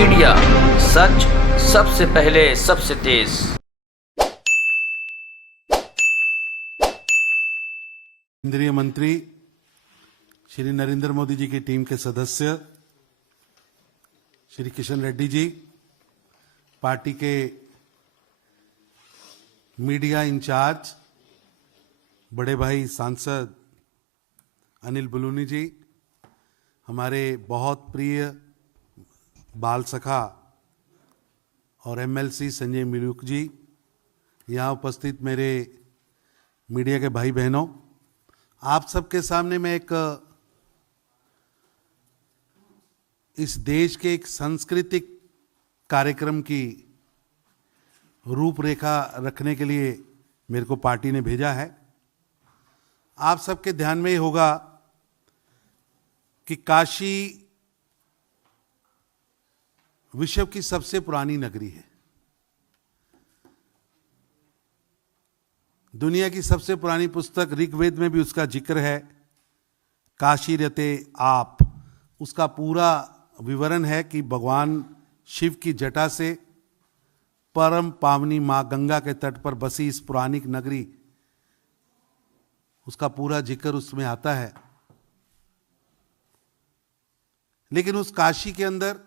Media, सच सबसे पहले सबसे तेज। केंद्रीय मंत्री श्री नरेंद्र मोदी जी की टीम के सदस्य श्री किशन रेड्डी जी, पार्टी के मीडिया इंचार्ज बड़े भाई सांसद अनिल बलूनी जी, हमारे बहुत प्रिय बाल सखा और एमएलसी संजय मिरुक जी, यहाँ उपस्थित मेरे मीडिया के भाई बहनों, आप सबके सामने मैं इस देश के एक सांस्कृतिक कार्यक्रम की रूपरेखा रखने के लिए मेरे को पार्टी ने भेजा है। आप सबके ध्यान में ही होगा कि काशी विश्व की सबसे पुरानी नगरी है। दुनिया की सबसे पुरानी पुस्तक ऋग्वेद में भी उसका जिक्र है, काशी रते आप। उसका पूरा विवरण है कि भगवान शिव की जटा से परम पावनी मां गंगा के तट पर बसी इस पुरानी नगरी, उसका पूरा जिक्र उसमें आता है। लेकिन उस काशी के अंदर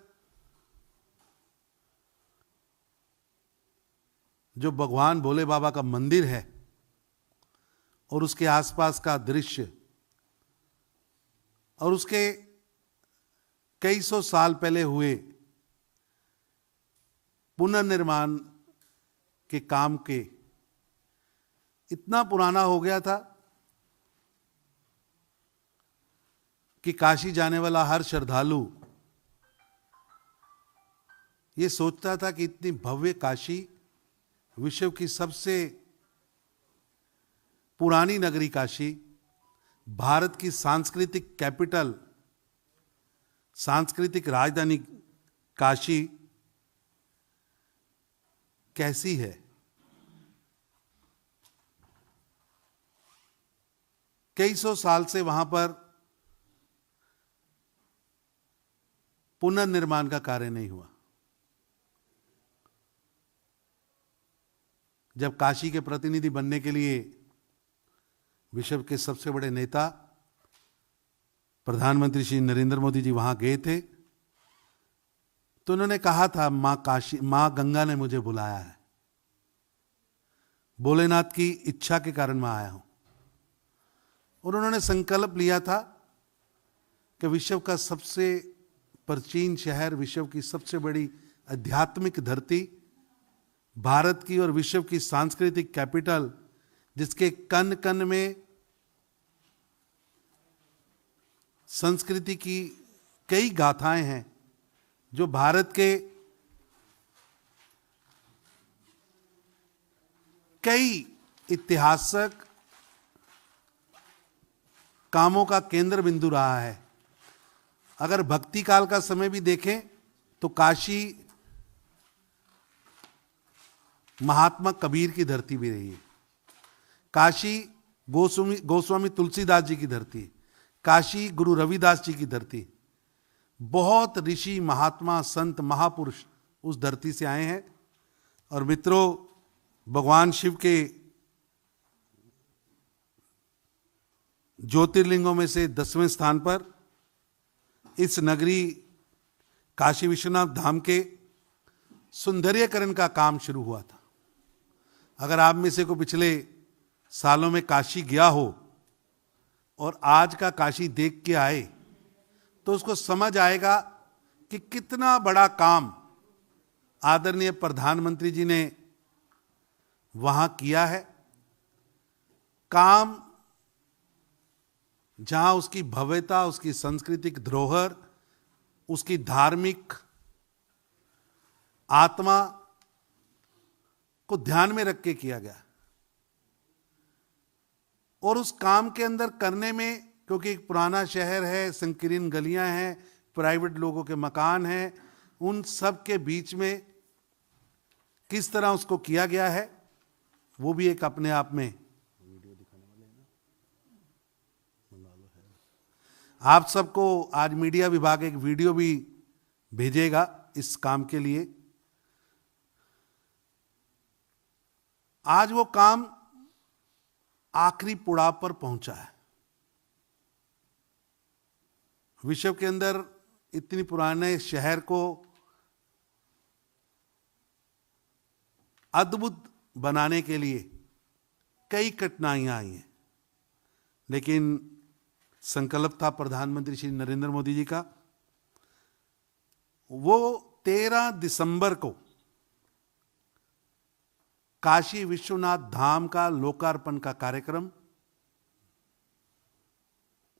जो भगवान भोले बाबा का मंदिर है और उसके आसपास का दृश्य और उसके कई सौ साल पहले हुए पुनर्निर्माण के काम के इतना पुराना हो गया था कि काशी जाने वाला हर श्रद्धालु ये सोचता था कि इतनी भव्य काशी, विश्व की सबसे पुरानी नगरी काशी, भारत की सांस्कृतिक कैपिटल, सांस्कृतिक राजधानी काशी कैसी है। कई सौ साल से वहां पर पुनर्निर्माण का कार्य नहीं हुआ। जब काशी के प्रतिनिधि बनने के लिए विश्व के सबसे बड़े नेता प्रधानमंत्री श्री नरेंद्र मोदी जी वहां गए थे, तो उन्होंने कहा था मां गंगा ने मुझे बुलाया है, भोलेनाथ की इच्छा के कारण मैं आया हूं। और उन्होंने संकल्प लिया था कि विश्व का सबसे प्राचीन शहर, विश्व की सबसे बड़ी आध्यात्मिक धरती, भारत की और विश्व की सांस्कृतिक कैपिटल, जिसके कण कण में संस्कृति की कई गाथाएं हैं, जो भारत के कई ऐतिहासिक कामों का केंद्र बिंदु रहा है। अगर भक्ति काल का समय भी देखें तो काशी महात्मा कबीर की धरती भी रही है, काशी गोस्वामी तुलसीदास जी की धरती, काशी गुरु रविदास जी की धरती। बहुत ऋषि, महात्मा, संत, महापुरुष उस धरती से आए हैं। और मित्रों, भगवान शिव के ज्योतिर्लिंगों में से 10वें स्थान पर इस नगरी काशी विश्वनाथ धाम के सुंदरीकरण का काम शुरू हुआ था। अगर आप में से को पिछले सालों में काशी गया हो और आज का काशी देख के आए, तो उसको समझ आएगा कि कितना बड़ा काम आदरणीय प्रधानमंत्री जी ने वहां किया है। काम जहां उसकी भव्यता, उसकी सांस्कृतिक धरोहर, उसकी धार्मिक आत्मा को ध्यान में रख के किया गया। और उस काम के अंदर करने में, क्योंकि एक पुराना शहर है, संकीर्ण गलियां हैं, प्राइवेट लोगों के मकान हैं, उन सब के बीच में किस तरह उसको किया गया है, वो भी एक अपने आप में आप सबको आज मीडिया विभाग एक वीडियो भी भेजेगा इस काम के लिए। आज वो काम आखिरी पड़ाव पर पहुंचा है। विश्व के अंदर इतनी पुराने शहर को अद्भुत बनाने के लिए कई कठिनाइयां आई हैं, लेकिन संकल्प था प्रधानमंत्री श्री नरेंद्र मोदी जी का। वो 13 दिसंबर को काशी विश्वनाथ धाम का लोकार्पण का कार्यक्रम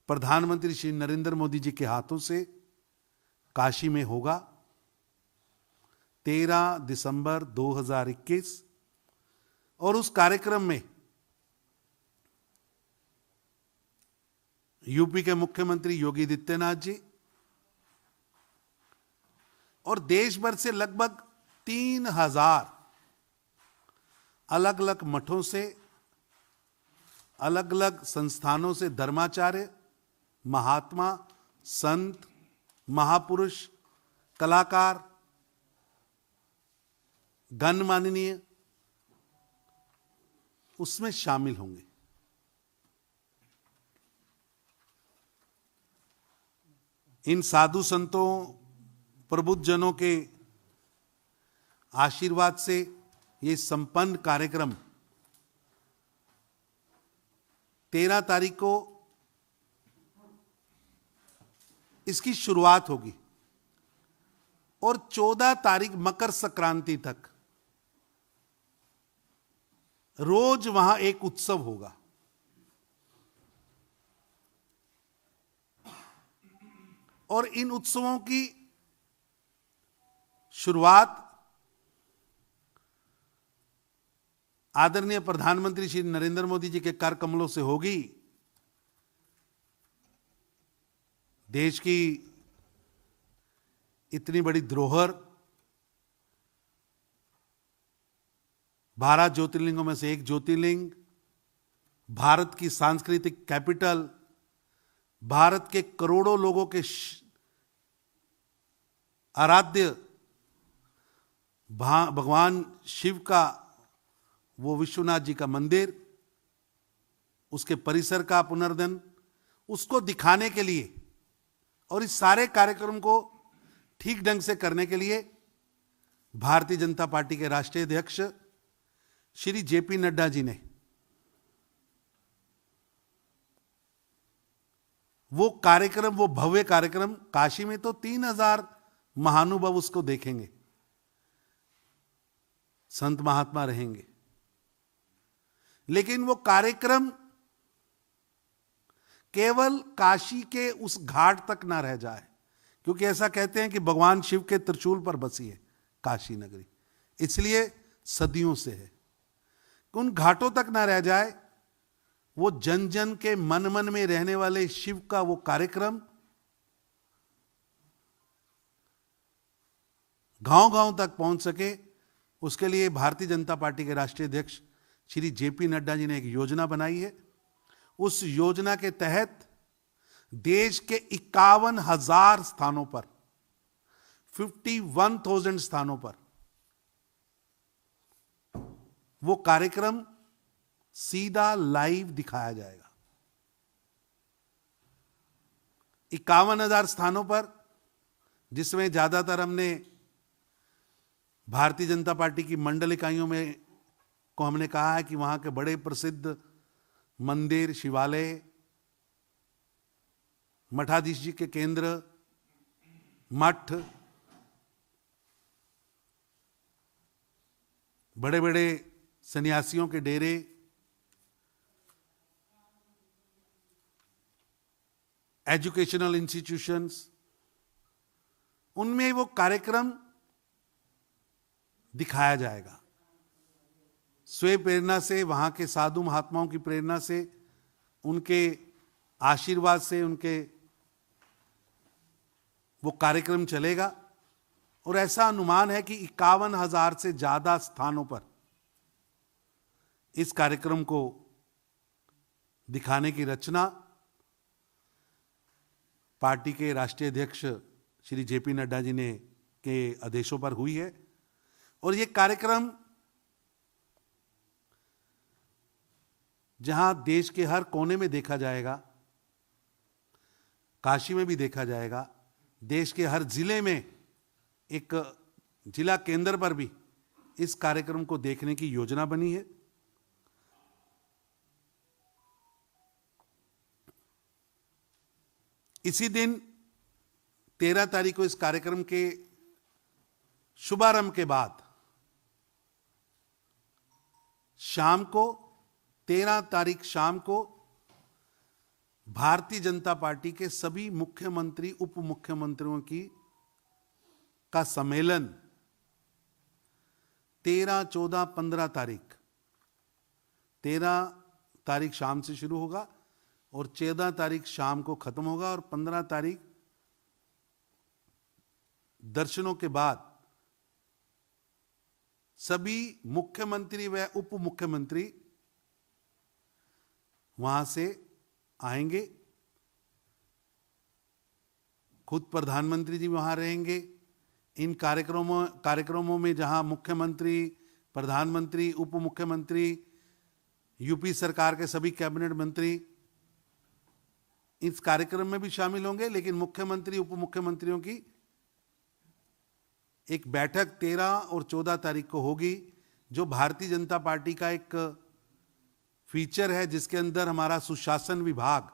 प्रधानमंत्री श्री नरेंद्र मोदी जी के हाथों से काशी में होगा 13 दिसंबर 2021। और उस कार्यक्रम में यूपी के मुख्यमंत्री योगी आदित्यनाथ जी और देश भर से लगभग 3000 अलग अलग मठों से, अलग अलग संस्थानों से धर्माचार्य, महात्मा, संत, महापुरुष, कलाकार, गणमाननीय उसमें शामिल होंगे। इन साधु संतों, प्रबुद्धजनों के आशीर्वाद से ये संपन्न कार्यक्रम 13 तारीख को इसकी शुरुआत होगी और 14 तारीख मकर संक्रांति तक रोज वहां एक उत्सव होगा। और इन उत्सवों की शुरुआत आदरणीय प्रधानमंत्री श्री नरेंद्र मोदी जी के कर कमलों से होगी। देश की इतनी बड़ी धरोहर, 12 ज्योतिर्लिंगों में से एक ज्योतिर्लिंग, भारत की सांस्कृतिक कैपिटल, भारत के करोड़ों लोगों के आराध्य भगवान शिव का वो विश्वनाथ जी का मंदिर, उसके परिसर का पुनर्जन, उसको दिखाने के लिए और इस सारे कार्यक्रम को ठीक ढंग से करने के लिए भारतीय जनता पार्टी के राष्ट्रीय अध्यक्ष श्री जेपी नड्डा जी ने वो कार्यक्रम, वो भव्य कार्यक्रम, काशी में तो 3000 महानुभाव उसको देखेंगे, संत महात्मा रहेंगे, लेकिन वो कार्यक्रम केवल काशी के उस घाट तक ना रह जाए, क्योंकि ऐसा कहते हैं कि भगवान शिव के त्रिशूल पर बसी है काशी नगरी, इसलिए सदियों से है। उन घाटों तक ना रह जाए, वो जन जन के मन मन में रहने वाले शिव का वो कार्यक्रम गांव गांव तक पहुंच सके, उसके लिए भारतीय जनता पार्टी के राष्ट्रीय अध्यक्ष श्री जेपी नड्डा जी ने एक योजना बनाई है। उस योजना के तहत देश के 51,000 स्थानों पर, 51,000 स्थानों पर वो कार्यक्रम सीधा लाइव दिखाया जाएगा। 51,000 स्थानों पर, जिसमें ज्यादातर हमने भारतीय जनता पार्टी की मंडल इकाइयों में को हमने कहा है कि वहां के बड़े प्रसिद्ध मंदिर, शिवालय, मठाधीश जी के केंद्र, मठ, बड़े बड़े सन्यासियों के डेरे, एजुकेशनल इंस्टीट्यूशंस, उनमें वो कार्यक्रम दिखाया जाएगा। स्वयं प्रेरणा से, वहां के साधु महात्माओं की प्रेरणा से, उनके आशीर्वाद से, उनके वो कार्यक्रम चलेगा। और ऐसा अनुमान है कि 51,000 से ज्यादा स्थानों पर इस कार्यक्रम को दिखाने की रचना पार्टी के राष्ट्रीय अध्यक्ष श्री जेपी नड्डा जी ने के आदेशों पर हुई है। और ये कार्यक्रम जहां देश के हर कोने में देखा जाएगा, काशी में भी देखा जाएगा, देश के हर जिले में एक जिला केंद्र पर भी इस कार्यक्रम को देखने की योजना बनी है। इसी दिन 13 तारीख को इस कार्यक्रम के शुभारंभ के बाद शाम को 13 तारीख शाम को भारतीय जनता पार्टी के सभी मुख्यमंत्री उप मुख्यमंत्रियों का सम्मेलन 13, 14, 15 तारीख 13 तारीख शाम से शुरू होगा और 14 तारीख शाम को खत्म होगा और 15 तारीख दर्शनों के बाद सभी मुख्यमंत्री व उप मुख्यमंत्री वहां से आएंगे। खुद प्रधानमंत्री जी वहां रहेंगे। इन कार्यक्रमों में जहां मुख्यमंत्री, प्रधानमंत्री, उप मुख्यमंत्री, यूपी सरकार के सभी कैबिनेट मंत्री इस कार्यक्रम में भी शामिल होंगे, लेकिन मुख्यमंत्री उप मुख्यमंत्रियों की एक बैठक 13 और 14 तारीख को होगी, जो भारतीय जनता पार्टी का एक फीचर है, जिसके अंदर हमारा सुशासन विभाग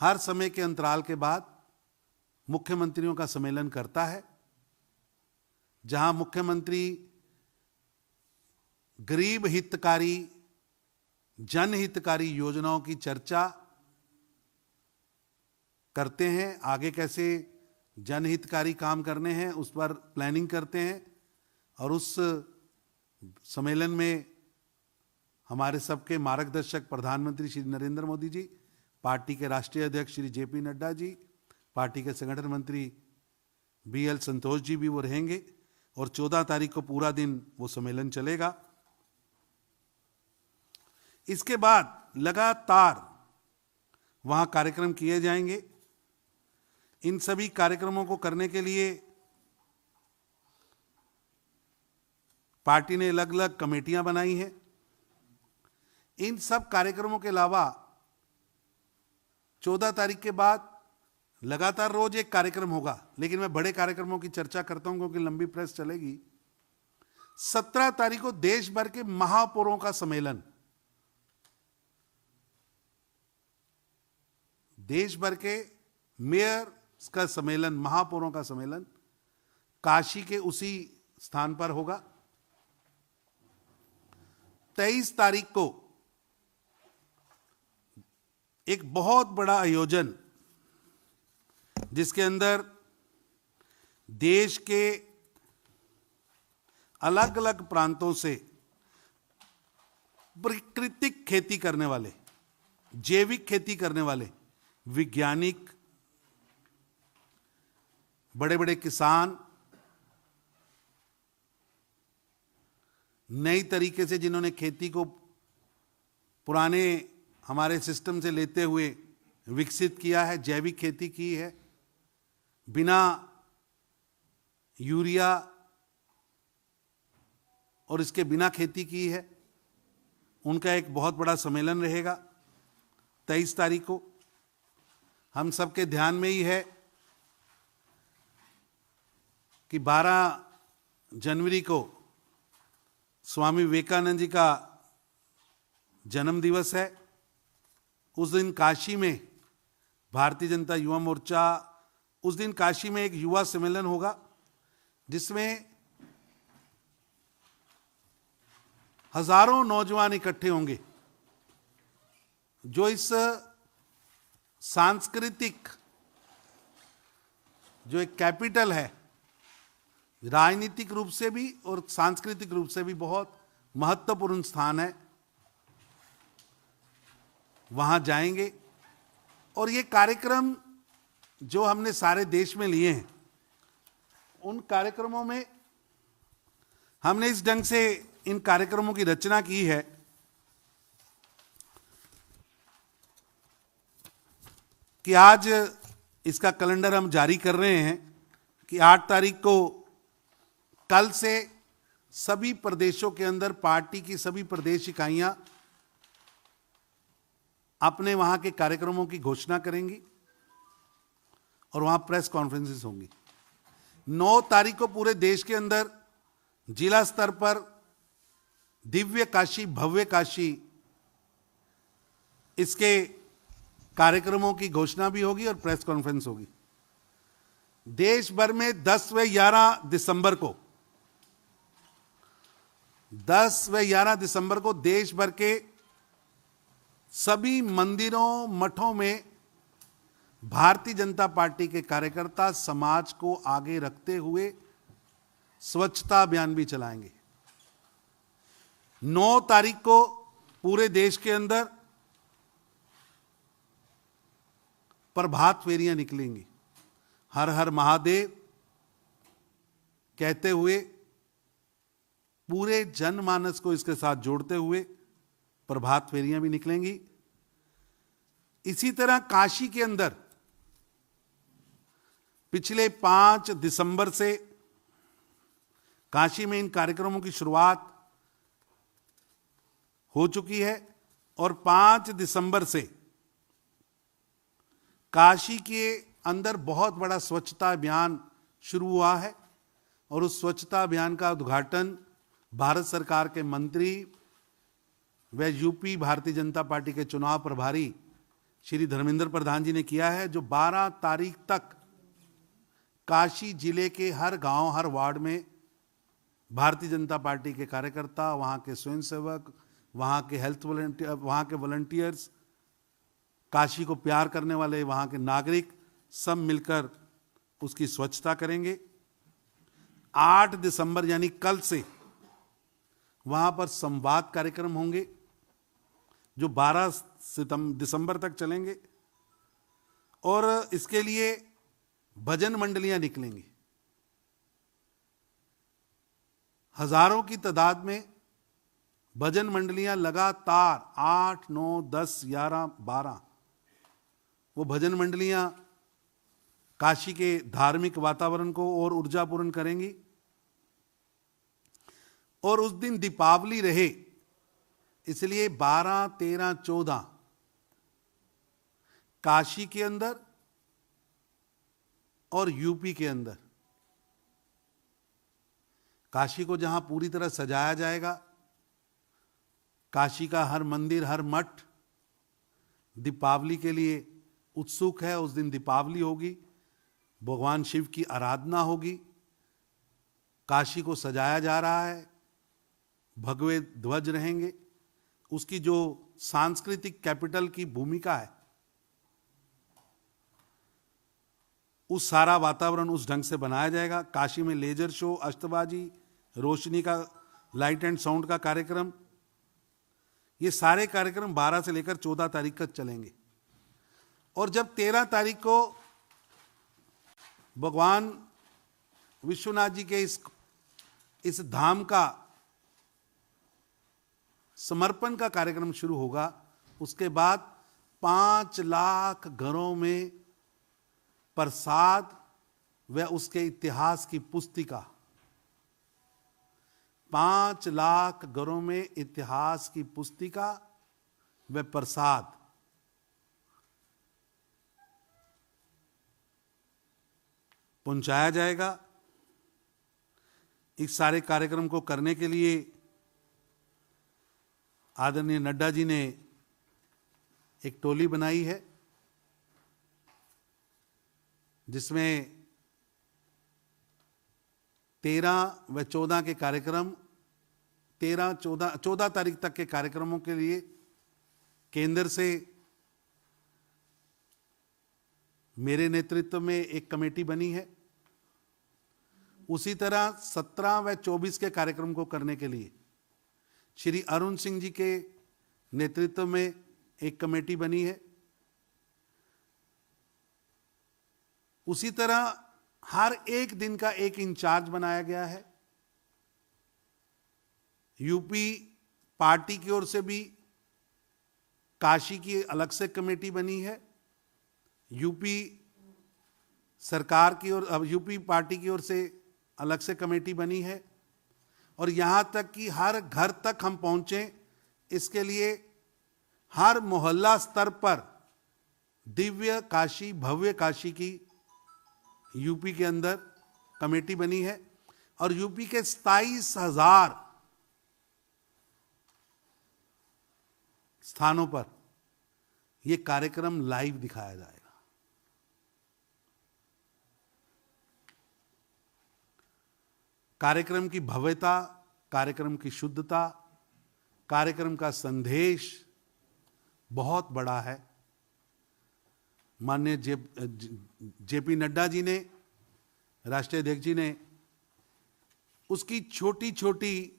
हर समय के अंतराल के बाद मुख्यमंत्रियों का सम्मेलन करता है, जहां मुख्यमंत्री गरीब हितकारी, जनहितकारी योजनाओं की चर्चा करते हैं। आगे कैसे जनहितकारी काम करने हैं उस पर प्लानिंग करते हैं। और उस सम्मेलन में हमारे सबके मार्गदर्शक प्रधानमंत्री श्री नरेंद्र मोदी जी, पार्टी के राष्ट्रीय अध्यक्ष श्री जेपी नड्डा जी, पार्टी के संगठन मंत्री बीएल संतोष जी भी वो रहेंगे। और 14 तारीख को पूरा दिन वो सम्मेलन चलेगा। इसके बाद लगातार वहां कार्यक्रम किए जाएंगे। इन सभी कार्यक्रमों को करने के लिए पार्टी ने अलग अलग कमेटियां बनाई हैं। इन सब कार्यक्रमों के अलावा 14 तारीख के बाद लगातार रोज एक कार्यक्रम होगा, लेकिन मैं बड़े कार्यक्रमों की चर्चा करता हूं क्योंकि लंबी प्रेस चलेगी। 17 तारीख को देश भर के महापौरों का सम्मेलन, देश भर के मेयर का सम्मेलन, महापौरों का सम्मेलन काशी के उसी स्थान पर होगा। 23 तारीख को एक बहुत बड़ा आयोजन, जिसके अंदर देश के अलग अलग प्रांतों से प्राकृतिक खेती करने वाले, जैविक खेती करने वाले वैज्ञानिक, बड़े बड़े किसान, नई तरीके से जिन्होंने खेती को पुराने हमारे सिस्टम से लेते हुए विकसित किया है, जैविक खेती की है, बिना यूरिया और इसके बिना खेती की है, उनका एक बहुत बड़ा सम्मेलन रहेगा 23 तारीख को। हम सबके ध्यान में ही है कि 12 जनवरी को स्वामी विवेकानंद जी का जन्म दिवस है। उस दिन काशी में भारतीय जनता युवा मोर्चा, उस दिन काशी में एक युवा सम्मेलन होगा, जिसमें हजारों नौजवान इकट्ठे होंगे, जो इस सांस्कृतिक, जो एक कैपिटल है, राजनीतिक रूप से भी और सांस्कृतिक रूप से भी बहुत महत्वपूर्ण स्थान है, वहां जाएंगे। और ये कार्यक्रम जो हमने सारे देश में लिए हैं, उन कार्यक्रमों में हमने इस ढंग से इन कार्यक्रमों की रचना की है कि आज इसका कैलेंडर हम जारी कर रहे हैं कि 8 तारीख को कल से सभी प्रदेशों के अंदर पार्टी की सभी प्रदेश इकाइयां अपने वहां के कार्यक्रमों की घोषणा करेंगी और वहां प्रेस कॉन्फ्रेंसेस होंगी। 9 तारीख को पूरे देश के अंदर जिला स्तर पर दिव्य काशी भव्य काशी इसके कार्यक्रमों की घोषणा भी होगी और प्रेस कॉन्फ्रेंस होगी। देश भर में 10 व 11 दिसंबर को 10 व 11 दिसंबर को देश भर के सभी मंदिरों मठों में भारतीय जनता पार्टी के कार्यकर्ता समाज को आगे रखते हुए स्वच्छता अभियान भी चलाएंगे। 9 तारीख को पूरे देश के अंदर प्रभात फेरियां निकलेंगी। हर हर महादेव कहते हुए पूरे जनमानस को इसके साथ जोड़ते हुए प्रभात फेरियां भी निकलेंगी। इसी तरह काशी के अंदर पिछले 5 दिसंबर से काशी में इन कार्यक्रमों की शुरुआत हो चुकी है और 5 दिसंबर से काशी के अंदर बहुत बड़ा स्वच्छता अभियान शुरू हुआ है और उस स्वच्छता अभियान का उद्घाटन भारत सरकार के मंत्री व यूपी भारतीय जनता पार्टी के चुनाव प्रभारी श्री धर्मेंद्र प्रधान जी ने किया है, जो 12 तारीख तक काशी जिले के हर गांव हर वार्ड में भारतीय जनता पार्टी के कार्यकर्ता, वहां के स्वयंसेवक, वहां के हेल्थ वॉलंटियर, वहां के वॉलंटियर्स, काशी को प्यार करने वाले वहां के नागरिक सब मिलकर उसकी स्वच्छता करेंगे। 8 दिसंबर यानी कल से वहां पर संवाद कार्यक्रम होंगे जो 12 दिसंबर तक चलेंगे और इसके लिए भजन मंडलियां निकलेंगी। हजारों की तादाद में भजन मंडलियां लगातार 8, 9, 10, 11, 12 वो भजन मंडलियां काशी के धार्मिक वातावरण को और ऊर्जापूर्ण करेंगी। और उस दिन दीपावली रहे इसलिए 12, 13, 14 काशी के अंदर और यूपी के अंदर काशी को जहां पूरी तरह सजाया जाएगा, काशी का हर मंदिर हर मठ दीपावली के लिए उत्सुक है। उस दिन दीपावली होगी, भगवान शिव की आराधना होगी, काशी को सजाया जा रहा है, भगवे ध्वज रहेंगे। उसकी जो सांस्कृतिक कैपिटल की भूमिका है उस सारा वातावरण उस ढंग से बनाया जाएगा। काशी में लेजर शो, अष्टबाजी, रोशनी का लाइट एंड साउंड का कार्यक्रम, ये सारे कार्यक्रम 12 से लेकर 14 तारीख तक चलेंगे। और जब 13 तारीख को भगवान विश्वनाथ जी के इस धाम का समर्पण का कार्यक्रम शुरू होगा, उसके बाद 5 लाख घरों में प्रसाद व उसके इतिहास की पुस्तिका, 5 लाख घरों में इतिहास की पुस्तिका व प्रसाद पहुंचाया जाएगा। इस सारे कार्यक्रम को करने के लिए आदरणीय नड्डा जी ने एक टोली बनाई है जिसमें 13 व 14 के कार्यक्रम, 14 तारीख तक के कार्यक्रमों के लिए केंद्र से मेरे नेतृत्व में एक कमेटी बनी है। उसी तरह 17 व 24 के कार्यक्रम को करने के लिए श्री अरुण सिंह जी के नेतृत्व में एक कमेटी बनी है। उसी तरह हर एक दिन का एक इंचार्ज बनाया गया है। यूपी पार्टी की ओर से भी काशी की अलग से कमेटी बनी है। यूपी सरकार की ओर, अब यूपी पार्टी की ओर से अलग से कमेटी बनी है, और यहां तक कि हर घर तक हम पहुंचे, इसके लिए हर मोहल्ला स्तर पर दिव्य काशी, भव्य काशी की यूपी के अंदर कमेटी बनी है, और यूपी के 27,000 स्थानों पर यह कार्यक्रम लाइव दिखाया जाएगा। कार्यक्रम की भव्यता, कार्यक्रम की शुद्धता, कार्यक्रम का संदेश बहुत बड़ा है। माननीय जेपी नड्डा जी ने, राष्ट्रीय अध्यक्ष जी ने, उसकी छोटी छोटी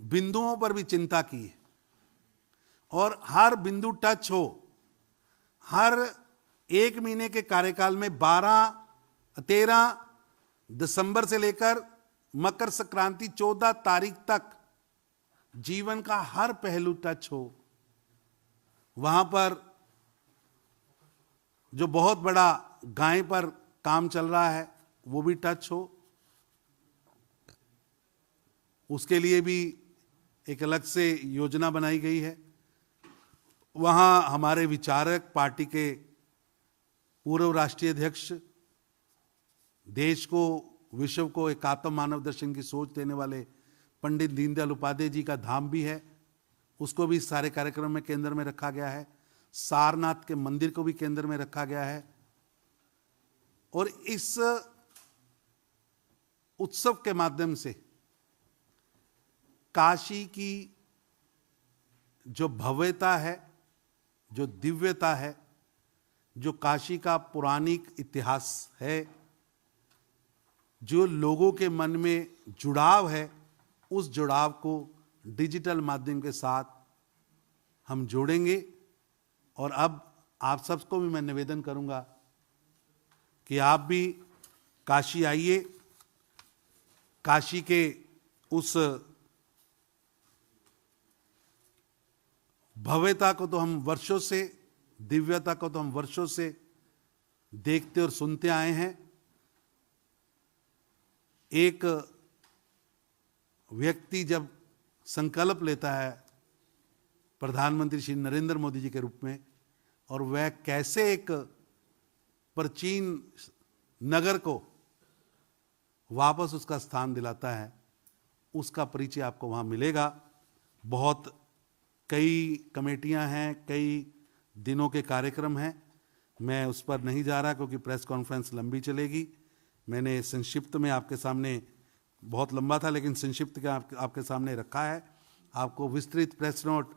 बिंदुओं पर भी चिंता की है, और हर बिंदु टच हो। हर 1 महीने के कार्यकाल में 13 दिसंबर से लेकर मकर संक्रांति 14 तारीख तक जीवन का हर पहलू टच हो। वहां पर जो बहुत बड़ा गाय पर काम चल रहा है वो भी टच हो। उसके लिए भी एक अलग से योजना बनाई गई है। वहां हमारे विचारक, पार्टी के पूर्व राष्ट्रीय अध्यक्ष, देश को, विश्व को एकात्म मानव दर्शन की सोच देने वाले पंडित दीनदयाल उपाध्याय जी का धाम भी है, उसको भी इस सारे कार्यक्रम में केंद्र में रखा गया है। सारनाथ के मंदिर को भी केंद्र में रखा गया है। और इस उत्सव के माध्यम से काशी की जो भव्यता है, जो दिव्यता है, जो काशी का पौराणिक इतिहास है, जो लोगों के मन में जुड़ाव है, उस जुड़ाव को डिजिटल माध्यम के साथ हम जोड़ेंगे। और अब आप सबको भी मैं निवेदन करूंगा कि आप भी काशी आइए। काशी के उस भव्यता को तो हम वर्षों से, दिव्यता को तो हम वर्षों से देखते और सुनते आए हैं। एक व्यक्ति जब संकल्प लेता है प्रधानमंत्री श्री नरेंद्र मोदी जी के रूप में, और वह कैसे एक प्राचीन नगर को वापस उसका स्थान दिलाता है, उसका परिचय आपको वहां मिलेगा। बहुत कई कमेटियां हैं, कई दिनों के कार्यक्रम हैं। मैं उस पर नहीं जा रहा क्योंकि प्रेस कॉन्फ्रेंस लंबी चलेगी। मैंने संक्षिप्त में आपके सामने, बहुत लंबा था लेकिन संक्षिप्त के आपके सामने रखा है। आपको विस्तृत प्रेस नोट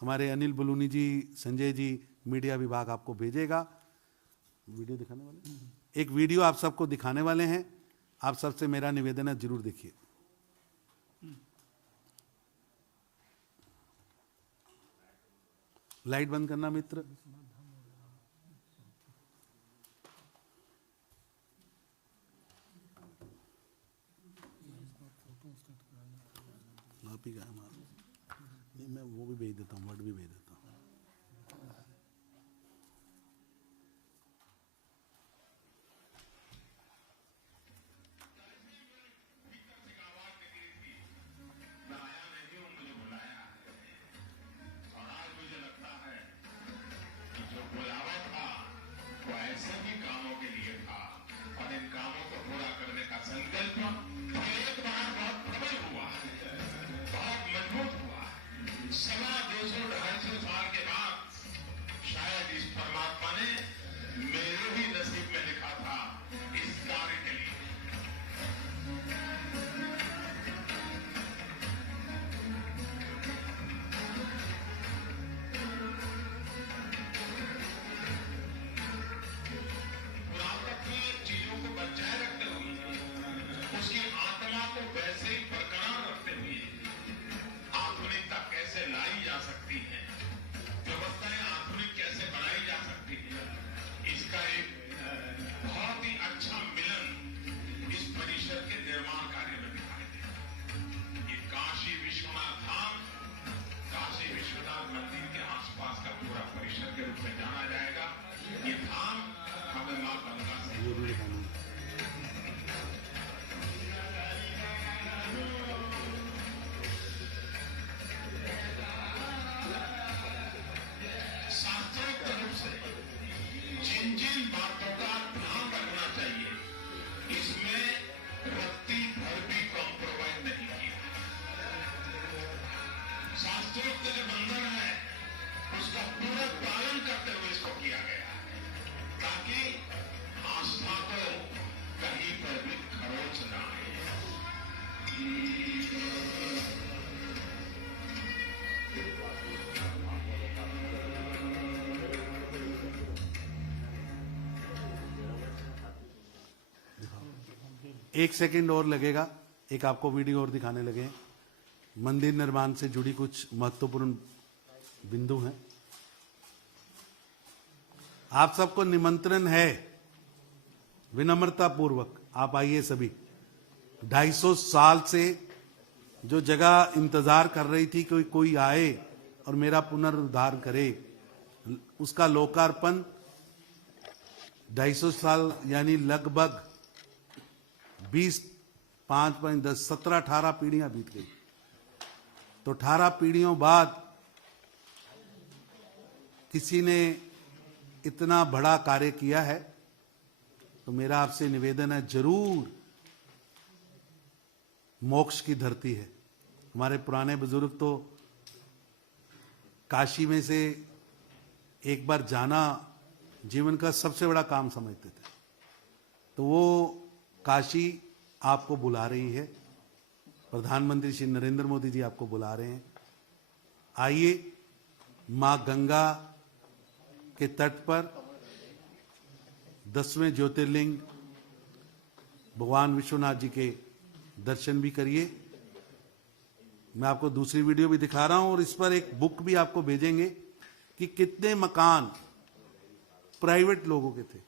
हमारे अनिल बलूनी जी, संजय जी, मीडिया विभाग आपको भेजेगा। वीडियो दिखाने वाले, एक वीडियो आप सबको दिखाने वाले हैं। आप सबसे मेरा निवेदन है, जरूर देखिए। लाइट बंद करना मित्र। आप ही का नहीं, मैं वो भी भेज देता हूँ, वर्ड भी भेज देता हूँ। सवा 200-250 एक सेकंड और लगेगा, एक आपको वीडियो और दिखाने लगे हैं। मंदिर निर्माण से जुड़ी कुछ महत्वपूर्ण बिंदु हैं। आप सबको निमंत्रण है, विनम्रता पूर्वक आप आइए सभी। 250 साल से जो जगह इंतजार कर रही थी कि कोई आए और मेरा पुनरुद्धार करे, उसका लोकार्पण 250 साल यानी लगभग 20, 5, 5, 10, 17, 18 पीढ़ियां बीत गई। तो 18 पीढ़ियों बाद किसी ने इतना बड़ा कार्य किया है, तो मेरा आपसे निवेदन है, जरूर मोक्ष की धरती है। हमारे पुराने बुजुर्ग तो काशी में से एक बार जाना जीवन का सबसे बड़ा काम समझते थे। तो वो काशी आपको बुला रही है, प्रधानमंत्री श्री नरेंद्र मोदी जी आपको बुला रहे हैं। आइए, मां गंगा के तट पर 10वें ज्योतिर्लिंग भगवान विश्वनाथ जी के दर्शन भी करिए। मैं आपको दूसरी वीडियो भी दिखा रहा हूं और इस पर एक बुक भी आपको भेजेंगे कि कितने मकान प्राइवेट लोगों के थे,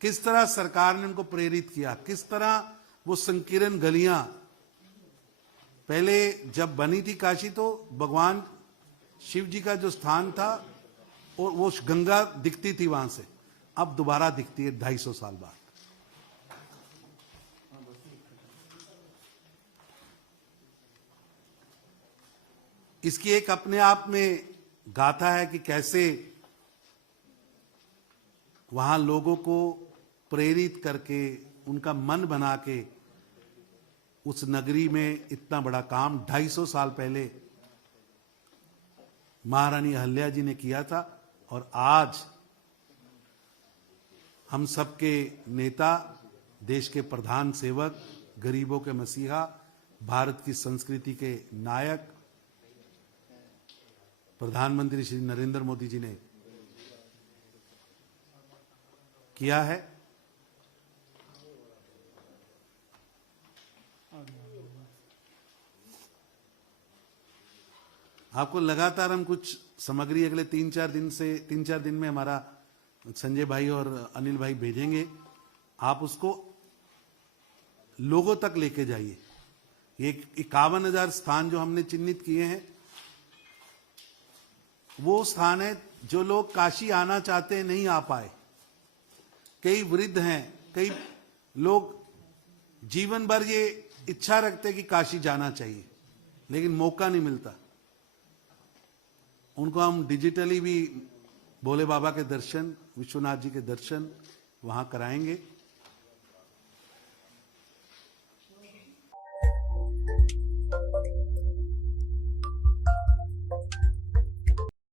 किस तरह सरकार ने उनको प्रेरित किया, किस तरह वो संकीर्ण गलियां, पहले जब बनी थी काशी तो भगवान शिव जी का जो स्थान था और वो गंगा दिखती थी वहां से, अब दोबारा दिखती है 250 साल बाद। इसकी एक अपने आप में गाथा है कि कैसे वहां लोगों को प्रेरित करके उनका मन बना के उस नगरी में इतना बड़ा काम 250 साल पहले महारानी अहल्या जी ने किया था। और आज हम सबके नेता, देश के प्रधान सेवक, गरीबों के मसीहा, भारत की संस्कृति के नायक प्रधानमंत्री श्री नरेंद्र मोदी जी ने किया है। आपको लगातार हम कुछ सामग्री अगले 3-4 दिन में हमारा संजय भाई और अनिल भाई भेजेंगे। आप उसको लोगों तक लेके जाइए। ये 51,000 स्थान जो हमने चिन्हित किए हैं, वो स्थान है जो लोग काशी आना चाहते हैं, नहीं आ पाए। कई वृद्ध हैं, कई लोग जीवन भर ये इच्छा रखते हैं कि काशी जाना चाहिए, लेकिन मौका नहीं मिलता। उनको हम डिजिटली भी भोले बाबा के दर्शन, विश्वनाथ जी के दर्शन वहां कराएंगे।